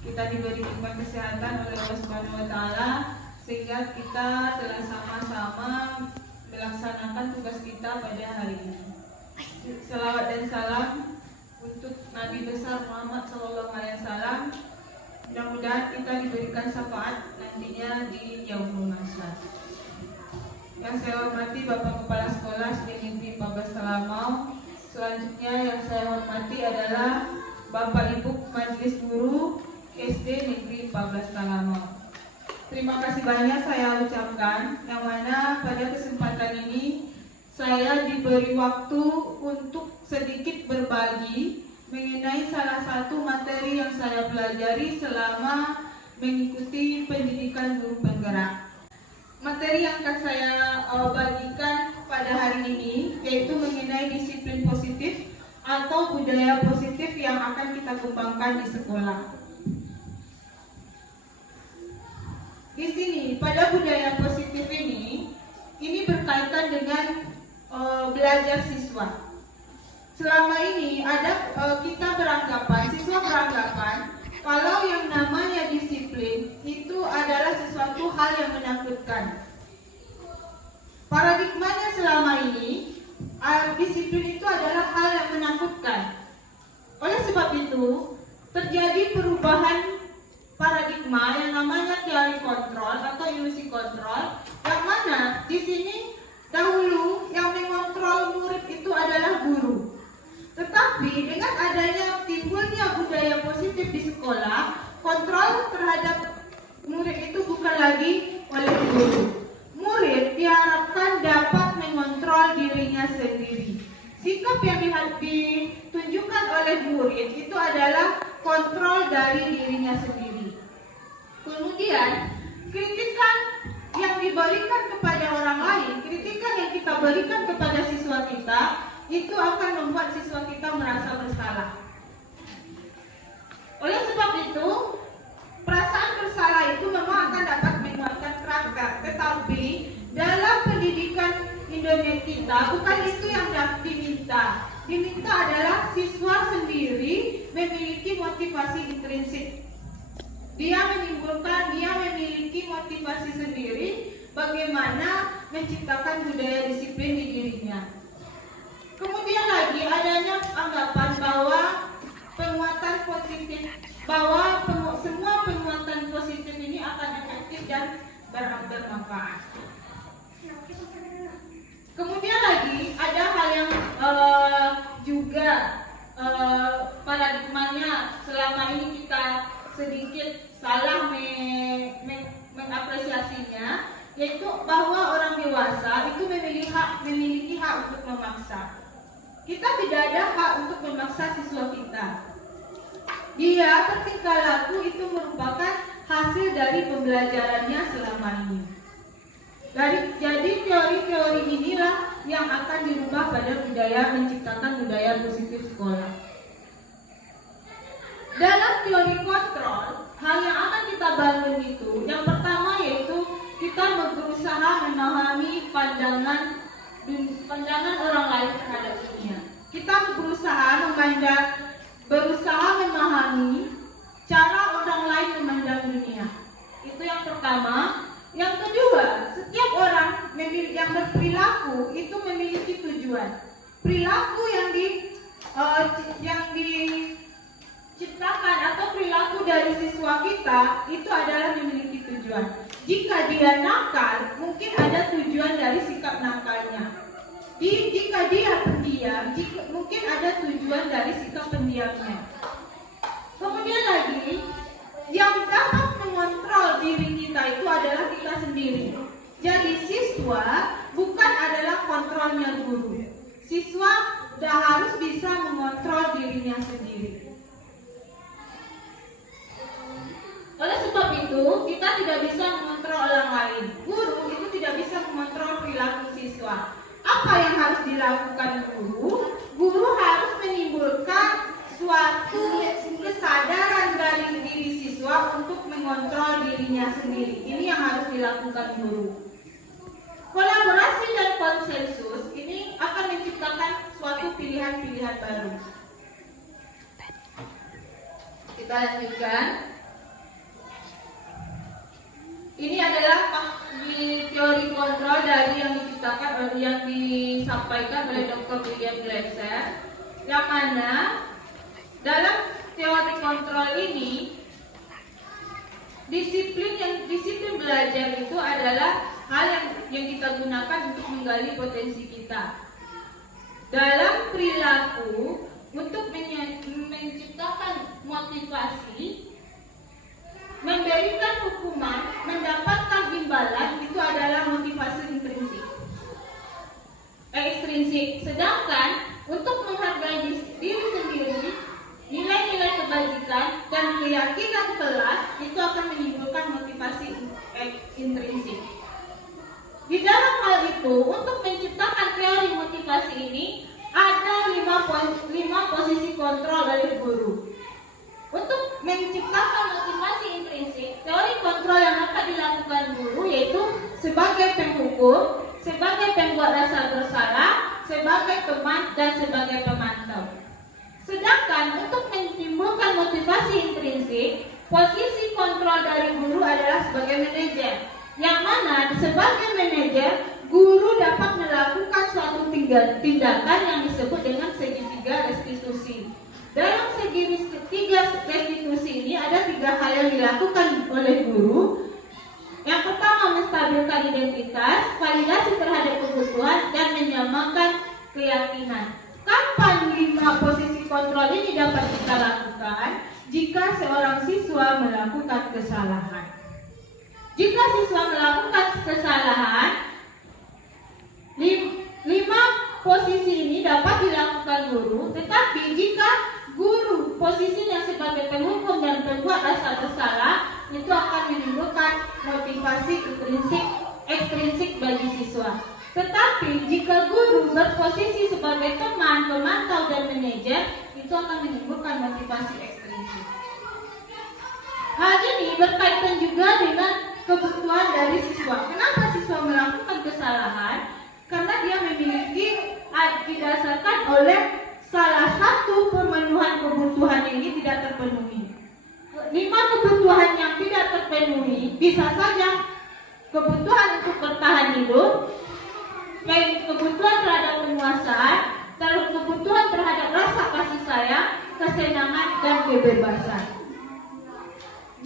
kita diberi nikmat kesehatan oleh Allah Subhanahu wa taala sehingga kita telah sama-sama melaksanakan tugas kita pada hari ini. Selawat dan salam untuk Nabi besar Muhammad SAW. Mudah-mudahan kita diberikan syafaat nantinya di Yaumul Mahsyar. Yang saya hormati Bapak Kepala Sekolah SD Negeri 14 Talamau. Selanjutnya yang saya hormati adalah Bapak Ibu Majelis Guru SD Negeri 14 Talamau. Terima kasih banyak saya ucapkan, yang mana pada kesempatan ini saya diberi waktu untuk sedikit berbagi mengenai salah satu materi yang saya pelajari selama mengikuti pendidikan guru penggerak. Materi yang akan saya bagikan pada hari ini yaitu mengenai disiplin positif atau budaya positif yang akan kita kembangkan di sekolah. Di sini pada budaya positif ini berkaitan dengan belajar siswa. Selama ini ada siswa beranggapan kalau yang namanya disiplin itu adalah sesuatu hal yang menakutkan. Paradigmanya selama ini, disiplin itu adalah hal yang menakutkan. Oleh sebab itu, terjadi perubahan paradigma yang namanya teori kontrol atau ilusi kontrol, yang mana di sini dahulu yang mengontrol murid itu adalah guru. Tetapi dengan adanya timbulnya budaya positif di sekolah, kontrol terhadap murid itu bukan lagi oleh guru. Murid diharapkan dapat mengontrol dirinya sendiri. Sikap yang ditunjukkan oleh murid itu adalah kontrol dari dirinya sendiri. Kemudian, kritikan yang diberikan kepada orang lain, kritikan yang kita berikan kepada siswa kita, itu akan membuat siswa kita merasa bersalah. Oleh sebab itu, perasaan bersalah itu memang akan dapat menguatkan karakter. Tetapi dalam pendidikan Indonesia kita bukan itu yang diminta. Diminta adalah siswa sendiri memiliki motivasi intrinsik. Dia memiliki motivasi sendiri bagaimana menciptakan budaya disiplin di dirinya. Kemudian lagi adanya anggapan bahwa semua penguatan positif ini akan efektif dan bermanfaat. Kemudian lagi ada hal yang juga paradigmanya selama ini kita sedikit salah mengapresiasinya, yaitu bahwa orang dewasa itu memiliki hak untuk memaksa. Kita tidak ada hak untuk memaksa siswa kita. Dia bertingkah laku itu merupakan hasil dari pembelajarannya selama ini. Jadi teori-teori inilah yang akan dirubah pada budaya, menciptakan budaya positif sekolah. Dalam teori kontrol, hal yang akan kita bangun itu, yang pertama yaitu kita berusaha memahami pandangan orang lain terhadap dunia. Kita berusaha memahami cara orang lain memandang dunia. Itu yang pertama. Yang kedua, setiap orang yang berperilaku itu memiliki tujuan. Perilaku yang diciptakan atau perilaku dari siswa kita itu adalah memiliki tujuan. Jika dia nakal, mungkin ada tujuan dari sikap nakalnya. Jika dia pendiam, mungkin ada tujuan dari sikap pendiamnya. Kemudian lagi, yang dapat mengontrol diri kita itu adalah kita sendiri. Jadi siswa bukan adalah kontrolnya guru. Siswa harus bisa mengontrol dirinya sendiri. Oleh sebab itu, kita tidak bisa mengontrol orang lain. Guru itu tidak bisa mengontrol perilaku siswa. Apa yang harus dilakukan guru? Guru harus menimbulkan suatu kesadaran dari diri siswa untuk mengontrol dirinya sendiri. Ini yang harus dilakukan guru. Kolaborasi dan konsensus ini akan menciptakan suatu pilihan-pilihan baru. Kita lanjutkan. Ini adalah di teori kontrol dari yang disampaikan oleh Dr. William Glasser, yang mana dalam teori kontrol ini disiplin belajar itu adalah hal yang kita gunakan untuk menggali potensi kita. Dalam perilaku untuk menciptakan motivasi, memberikan hukuman, mendapatkan imbalan, itu adalah motivasi ekstrinsik. Sedangkan untuk menghargai diri sendiri, nilai-nilai kebajikan dan keyakinan kelas itu akan menimbulkan motivasi intrinsik. Di dalam hal itu, untuk menciptakan teori motivasi ini ada 5 posisi kontrol dari guru. Untuk menciptakan motivasi intrinsik, teori kontrol yang akan dilakukan guru yaitu sebagai penghukum, sebagai pembuat rasa bersalah, sebagai teman, dan sebagai pemantau. Sedangkan untuk menimbulkan motivasi intrinsik, posisi kontrol dari guru adalah sebagai manajer, yang mana sebagai manajer guru dapat melakukan suatu tindakan yang disebut dengan segitiga restitusi. Dalam segitiga restitusi ini ada 3 hal yang dilakukan oleh guru. Yang pertama, menstabilkan identitas, validasi terhadap kebutuhan, dan menyamakan keyakinan. Kapan 5 posisi kontrol ini dapat kita lakukan? Jika seorang siswa melakukan kesalahan. Jika siswa melakukan kesalahan, 5 posisi ini dapat dilakukan guru. Tetapi jika guru posisinya sebagai penghukum dan pembuat rasa bersalah, itu akan menimbulkan motivasi ekstrinsik bagi siswa. Tetapi jika guru berposisi sebagai teman, pemantau, dan manajer, itu akan menimbulkan motivasi ekstrinsik. Hal ini berkaitan juga dengan kebutuhan dari siswa. Kenapa siswa melakukan kesalahan? Karena dia memiliki didasarkan oleh salah satu pemenuhan kebutuhan ini tidak terpenuhi. 5 kebutuhan yang tidak terpenuhi bisa saja kebutuhan untuk bertahan hidup, kebutuhan terhadap penguasaan, kebutuhan terhadap rasa kasih sayang, kesenangan, dan kebebasan.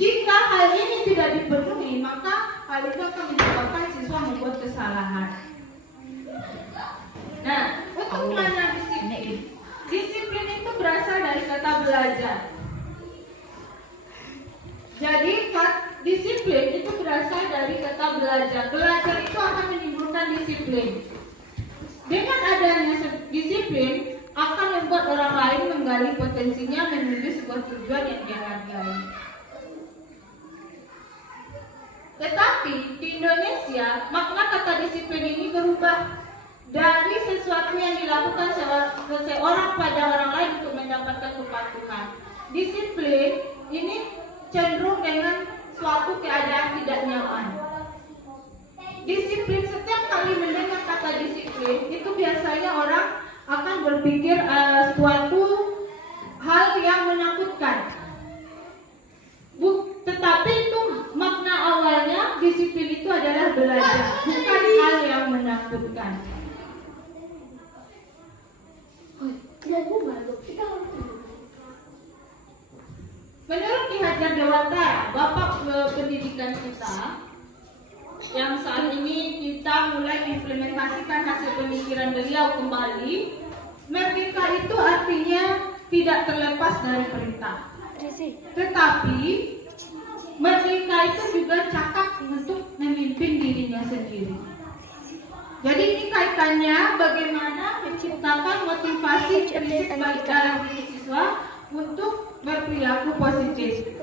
Jika hal ini tidak dipenuhi, maka hal itu akan menyebabkan siswa membuat kesalahan. Nah, untuk makna disiplin. Disiplin itu berasal dari kata belajar. Jadi disiplin itu berasal dari kata belajar. Belajar itu akan menimbulkan disiplin. Dengan adanya disiplin akan membuat orang lain menggali potensinya menuju sebuah tujuan yang dia hargai. Tetapi di Indonesia makna kata disiplin ini berubah dari sesuatu yang dilakukan seorang pada orang lain untuk mendapatkan kepatuhan. Disiplin ini cenderung dengan suatu keadaan tidak nyaman. Disiplin, setiap kali mendengar kata disiplin, itu biasanya orang akan berpikir suatu hal yang menakutkan. Tetapi itu makna awalnya disiplin itu adalah belajar, bukan hal yang menakutkan. Menurut Ki Hajar Dewantara, Bapak pendidikan kita, yang saat ini kita mulai mengimplementasikan hasil pemikiran beliau kembali, merdeka itu artinya tidak terlepas dari perintah. Tetapi merdeka itu juga cakap untuk memimpin dirinya sendiri. Jadi ini kaitannya bagaimana menciptakan motivasi prinsip bagi dalam diri siswa untuk berperilaku positif.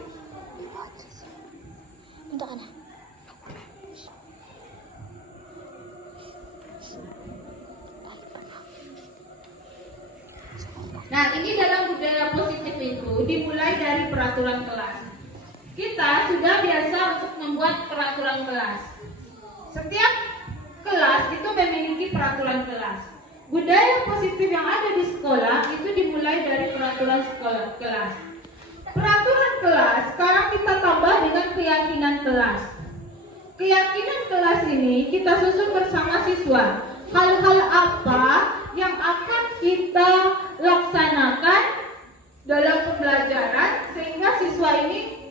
Nah, ini dalam budaya positif itu dimulai dari peraturan kelas. Kita sudah biasa untuk membuat peraturan kelas. Setiap kelas itu memiliki peraturan kelas. Budaya positif yang ada di sekolah itu dimulai dari peraturan kelas. Peraturan kelas sekarang kita tambah dengan keyakinan kelas. keyakinan kelas ini kita susun bersama siswa. Hal-hal apa yang akan kita laksanakan dalam pembelajaran sehingga siswa ini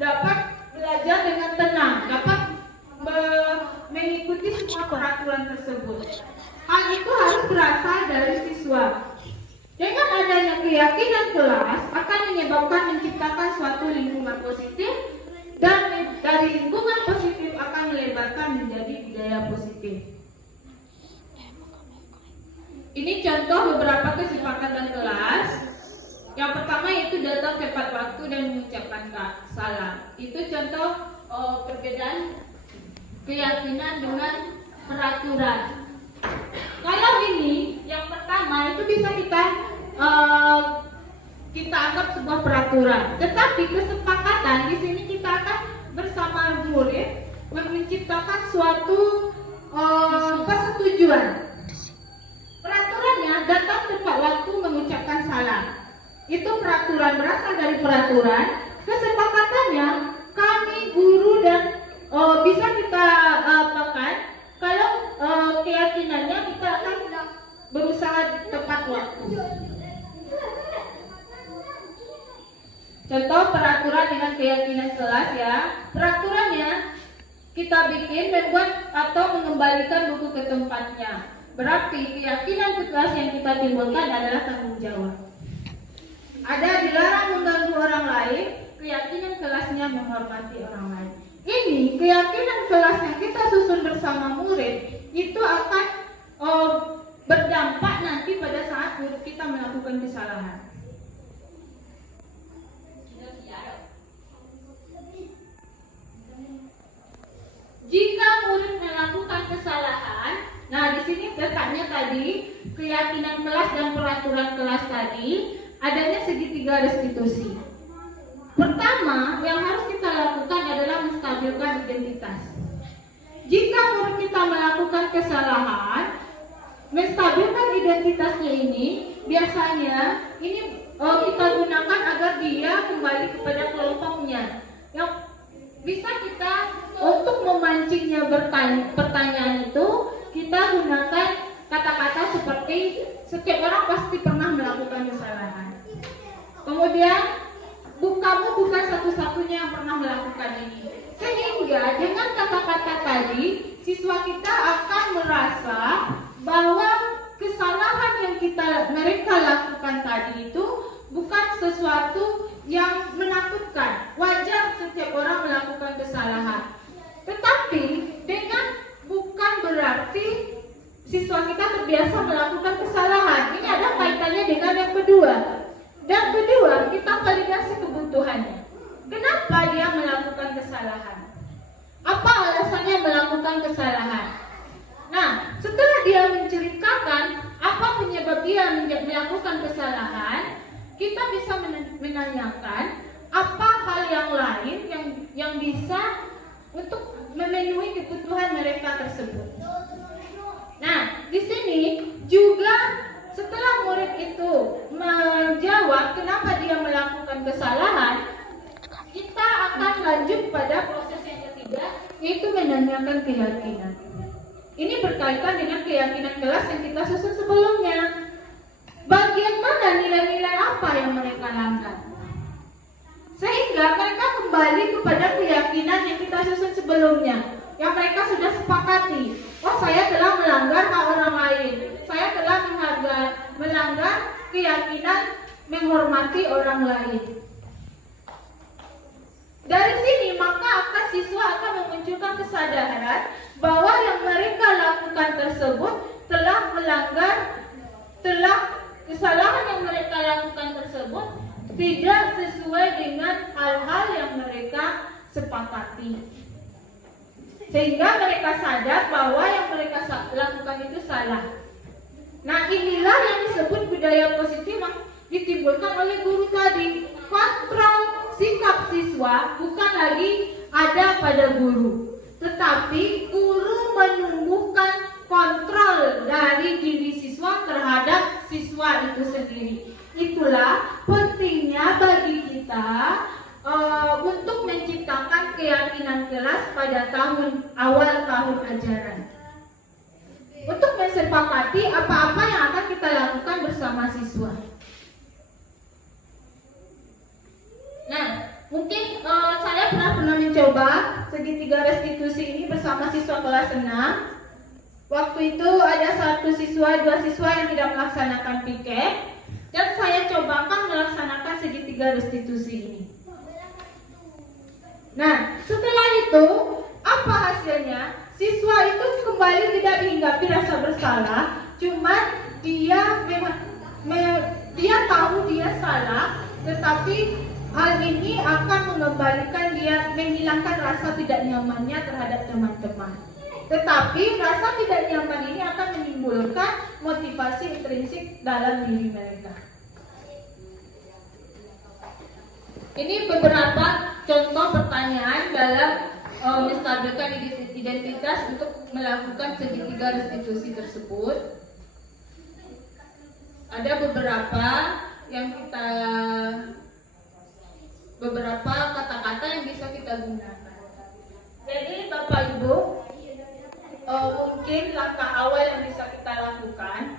dapat belajar dengan tenang, dapat mengikuti semua peraturan tersebut. Hal itu harus berasal dari siswa. Dengan adanya keyakinan kelas akan menyebabkan menciptakan suatu lingkungan positif, dan dari lingkungan positif akan melebarkan menjadi budaya positif. Ini contoh beberapa kesepakatan kelas. Yang pertama yaitu datang tepat waktu dan mengucapkan salam. Itu contoh perbedaan keyakinan dengan peraturan. Kalau ini yang pertama itu bisa kita anggap sebuah peraturan. Tetapi kesepakatan di sini kita akan bersama murid menciptakan suatu persetujuan. Peraturannya datang tepat waktu mengucapkan salam. Itu peraturan, berasal dari peraturan. Kesepakatannya kami guru dan bisa kita apakan kalau keyakinannya kita akan berusaha tepat waktu. Contoh peraturan dengan keyakinan kelas ya. Peraturannya kita bikin, membuat atau mengembalikan buku ke tempatnya. Berarti keyakinan kelas yang kita timbulkan adalah tanggung jawab. Ada dilarang mengganggu orang lain, keyakinan kelasnya menghormati orang lain. Ini keyakinan kelas yang kita susun bersama murid itu akan berdampak nanti pada saat murid kita melakukan kesalahan. Jika murid melakukan kesalahan, nah di sini letaknya tadi keyakinan kelas dan peraturan kelas tadi adanya segitiga restitusi. Pertama yang harus kita lakukan adalah menstabilkan identitas. Jika murid kita melakukan kesalahan, menstabilkan identitasnya ini biasanya ini kita gunakan agar dia kembali kepada kelompoknya. Yang bisa kita untuk memancingnya pertanyaan itu kita gunakan kata-kata seperti setiap orang pasti pernah melakukan kesalahan. Kemudian kamu bukan satu-satunya yang pernah melakukan ini. Sehingga dengan kata-kata tadi siswa kita akan merasa bahwa kesalahan yang mereka lakukan tadi itu bukan sesuatu yang menakutkan. Wajar setiap orang melakukan kesalahan. Tetapi bukan berarti siswa kita terbiasa melakukan kesalahan. Ini ada kaitannya dengan yang kedua. Dan kedua, kita validasi kebutuhannya. Kenapa dia melakukan kesalahan? Apa alasannya melakukan kesalahan? Nah, setelah dia menceritakan apa penyebab dia melakukan kesalahan, kita bisa menanyakan apa hal yang lain yang bisa untuk memenuhi kebutuhan mereka tersebut. Nah, di sini juga setelah murid itu menjawab kenapa dia melakukan kesalahan, kita akan lanjut pada proses yang ketiga, yaitu menanyakan keyakinan. Ini berkaitan dengan keyakinan kelas yang kita susun sebelumnya. Bagian mana nilai-nilai apa yang mereka langgar? Sehingga mereka kembali kepada keyakinan yang kita susun sebelumnya, yang mereka sudah sepakati. Oh, saya telah melanggar hak orang lain. Saya telah melanggar keyakinan menghormati orang lain. Dari sini maka siswa akan memunculkan kesadaran bahwa yang mereka lakukan tersebut kesalahan yang mereka lakukan tersebut tidak sesuai dengan hal-hal yang mereka sepakati. Sehingga mereka sadar bahwa yang mereka lakukan itu salah. Nah, inilah yang disebut budaya positif yang ditimbulkan oleh guru tadi. Kontrol sikap siswa bukan lagi ada pada guru, tetapi guru menumbuhkan kontrol dari diri siswa terhadap siswa itu sendiri. Itulah pentingnya bagi kita untuk menciptakan keyakinan kelas kelas pada awal tahun ajaran. Untuk mensepakati apa-apa yang akan kita lakukan bersama siswa. Nah, mungkin saya pernah mencoba segitiga restitusi ini bersama siswa kelas 6. Waktu itu ada 2 siswa yang tidak melaksanakan piket, dan saya cobakan melaksanakan segitiga restitusi ini. Nah, setelah itu apa hasilnya? Siswa itu kembali tidak dihinggapi rasa bersalah, cuman dia dia tahu dia salah, tetapi hal ini akan mengembalikan dia, menghilangkan rasa tidak nyamannya terhadap teman-teman. Tetapi rasa tidak nyaman ini akan menimbulkan motivasi intrinsik dalam diri mereka. Ini beberapa contoh pertanyaan dalam menstabilkan identitas untuk melakukan segitiga restitusi tersebut. Ada beberapa kata-kata yang bisa kita gunakan. Jadi Bapak Ibu, mungkin langkah awal yang bisa kita lakukan,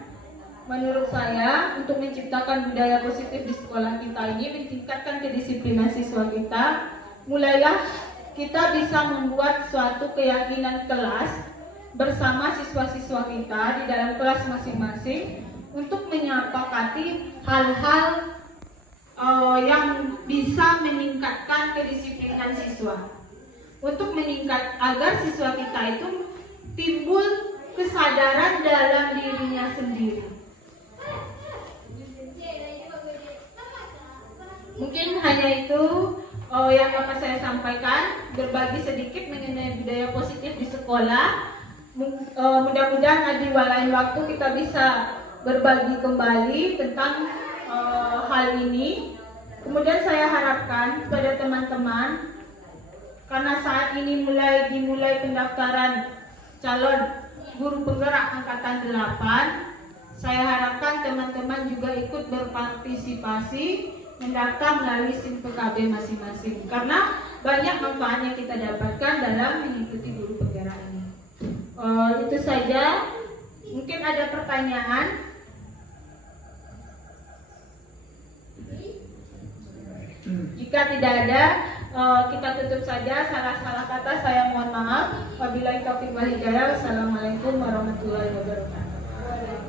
menurut saya, untuk menciptakan budaya positif di sekolah kita ini, meningkatkan kedisiplinan siswa kita. Mulailah kita bisa membuat suatu keyakinan kelas bersama siswa-siswa kita di dalam kelas masing-masing untuk menyepakati hal-hal yang bisa meningkatkan kedisiplinan siswa. Untuk agar siswa kita itu timbul kesadaran dalam dirinya sendiri. Mungkin hanya itu yang dapat saya sampaikan, berbagi sedikit mengenai budaya positif di sekolah. Mudah-mudahan di lain waktu kita bisa berbagi kembali tentang hal ini. Kemudian saya harapkan kepada teman-teman, karena saat ini dimulai pendaftaran calon guru penggerak angkatan 8, saya harapkan teman-teman juga ikut berpartisipasi mendaftar melalui SIM PKB masing-masing, karena banyak manfaat yang kita dapatkan dalam mengikuti guru penggerak ini. Itu saja. Mungkin ada pertanyaan. Jika tidak ada, kita tutup saja. Salah-salah kata saya mohon maaf. Wabillahi taufiq wal hidayah. Wassalamualaikum warahmatullahi wabarakatuh.